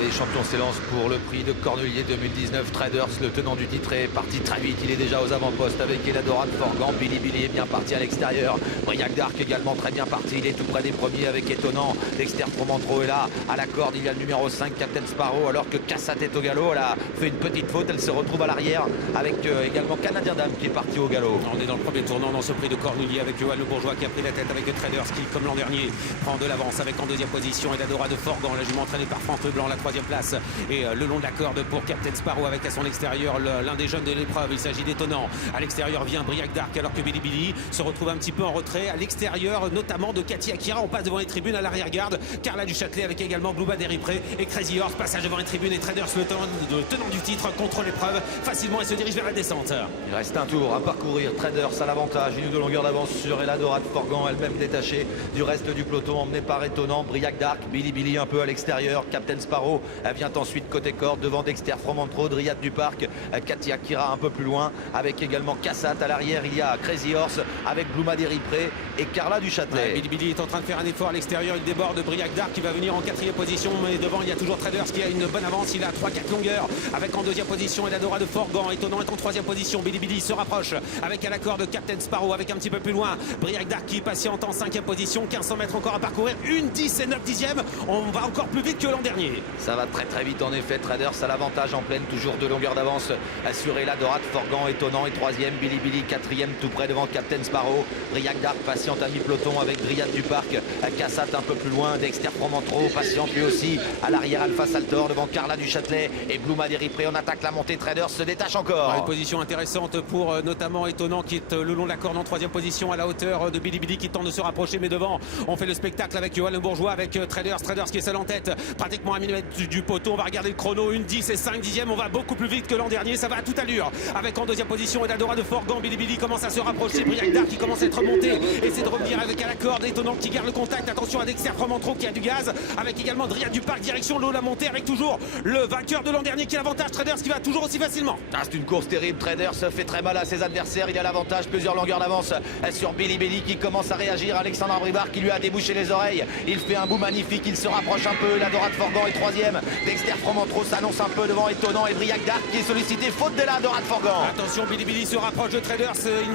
des champions s'élance pour le prix de Cornelier 2019. Traders, le tenant du titre, est parti très vite. Il est déjà aux avant-postes avec Eladora de Forgan. Billy est bien parti à l'extérieur. Briac d'Arc également très bien parti. Il est tout près des premiers avec Étonnant. Dexter Fromantro est là. À la corde, il y a le numéro 5, Captain Sparrow, alors que Cassat est au galop. Elle a fait une petite faute. Elle se retrouve à l'arrière avec également Canadien Dame qui est parti au galop. On est dans le premier tournant dans ce prix de Cornelier avec Johan Le Bourgeois qui a pris la tête avec Traders qui, comme l'an dernier, prend de l'avance avec en deuxième position Eladora de Forgan. La jument entraînée par Franck Leblanc, la troisième place. Et le long de la corde pour Captain Sparrow avec à son extérieur l'un des jeunes de l'épreuve. Il s'agit d'Étonnant. À l'extérieur vient Briac d'Arc alors que Billy se retrouve un petit peu en retrait. À l'extérieur, notamment de Cathy Akira. On passe devant les tribunes à l'arrière-garde. Carla du Châtelet avec également Blouba Deripré et Crazy Horse. Passage devant les tribunes et Traders, le tenant du titre, contre l'épreuve facilement et se dirige vers la descente. Il reste un tour à parcourir. Traders à l'avantage. Une ou deux longueurs d'avance sur Eladora de Forgan, elle-même détachée du reste du peloton, emmenée par Étonnant. Briac d'Arc, Billy un peu à l'extérieur. Captain Sparrow vient ensuite côté corde devant Dexter Fromantro, Dryade du Parc, Cathy Akira un peu plus loin avec également Cassat. À l'arrière, il y a Crazy Horse avec Blouma Deripré et Carla du Châtelet. Ouais, Billy est en train de faire un effort à l'extérieur. Il déborde Briac d'Arc qui va venir en quatrième position, mais devant il y a toujours Traders qui a une bonne avance. Il a 3-4 longueurs avec en deuxième position Eladora de Forgan. Étonnant est en troisième position. Billy se rapproche avec à la corde Captain Sparrow avec un petit peu plus loin Briac d'Arc qui patiente en cinquième position. 1500 mètres encore à parcourir, une 10 et 9 dixièmes. On va encore plus vite que l'an dernier. Ça va très vite en effet. Traders à l'avantage en pleine, toujours 2 longueurs d'avance sur Eladora de Forgan. Étonnant est troisième, Billy quatrième tout près devant Captain Sparrow. Briac d'Arc patiente à mi-peloton avec Dryade du Parc, Cassat un peu plus loin, Dexter Fromantro patiente lui aussi à l'arrière. Alpha Saltor devant Carla du Châtelet et Blouma Deripré. On attaque la montée. Traders se détache encore. Une position intéressante pour notamment Étonnant qui est le long de la corde en troisième position à la hauteur de Billy qui tente de se rapprocher, mais devant on fait le spectacle avec Johan Le Bourgeois avec Traders qui est seul en tête pratiquement à 1 millimètre du poteau. On va regarder le chrono, une 10 et 5 dixièmes. On va beaucoup plus vite que l'an dernier, ça va à toute allure avec en deuxième position Eladora de Forgan. Billy commence à se rapprocher. Briac d'Arc qui commence à être remonté, essaie de revenir avec à la corde. Étonnant qui garde le contact. Attention à Dexter Fromantro qui a du gaz avec également Dryade du Parc direction l'eau la montée avec toujours le vainqueur de l'an dernier qui a l'avantage. Traders qui va toujours aussi facilement. C'est une course terrible. Traders fait très mal à ses adversaires. Il a l'avantage, plusieurs longueurs d'avance sur Billy qui commence à réagir. Alexandre Abrivard qui lui a débouché les oreilles. Il fait un bout magnifique, il se rapproche un peu. Eladora de Forgan est troisième. Dexter Fromantro s'annonce un peu devant Étonnant et Briac d'Arc qui est sollicité faute d'Eladora de Forgan. Attention, Billy se rapproche de Traders.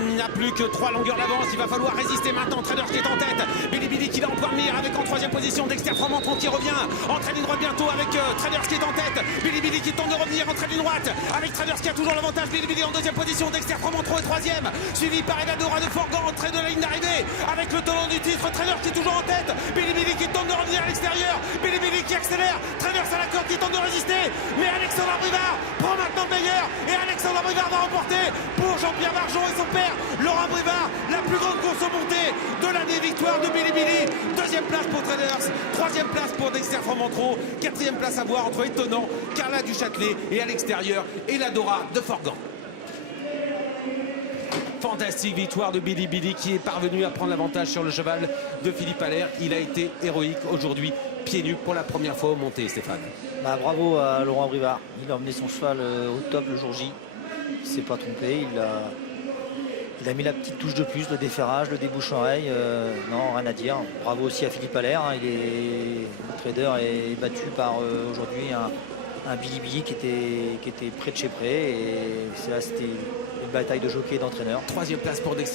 Il n'a plus que 3 longueurs d'avance. Il va falloir résister maintenant. Traders qui est en tête. Billy qui va en pointe mire avec en troisième position Dexter Fromantro qui revient. Entraîne ligne droite bientôt avec Traders qui est en tête. Billy qui tente de revenir. Entraîne ligne droite avec Traders qui a toujours l'avantage. Billy en deuxième position. Dexter Fromantro est troisième. Suivi par Eladora de Forgan. Entrée de la ligne d'arrivée avec le tenant du titre. Traders qui est toujours en tête. Billy qui tente de revenir à l'extérieur. Billy qui accélère. Traders à la corde qui tente de résister. Mais Alexandre Abrivard prend maintenant le meilleur. Et Alexandre Abrivard va remporter pour Jean-Pierre Barjon et son père Laurent Abrivard la plus grande course au montée de l'année. Victoire de Billy. Deuxième place pour Traders. Troisième place pour Dexter Fromantro. Quatrième place à voir entre Étonnant, Carla du Châtelet et à l'extérieur Eladora de Forgan. Fantastique victoire de Billy qui est parvenu à prendre l'avantage sur le cheval de Philippe Allaire. Il a été héroïque aujourd'hui, pieds nus pour la première fois au montée, Stéphane. Bravo à Laurent Abrivard. Il a emmené son cheval au top le jour J. Il ne s'est pas trompé. Il a mis la petite touche de plus, le déferrage, le débouche-oreille. Non, rien à dire. Bravo aussi à Philippe Allaire. Le trader est battu par aujourd'hui un Billy qui était près de chez près. Et c'était une bataille de jockey et d'entraîneur. Troisième place pour Dexter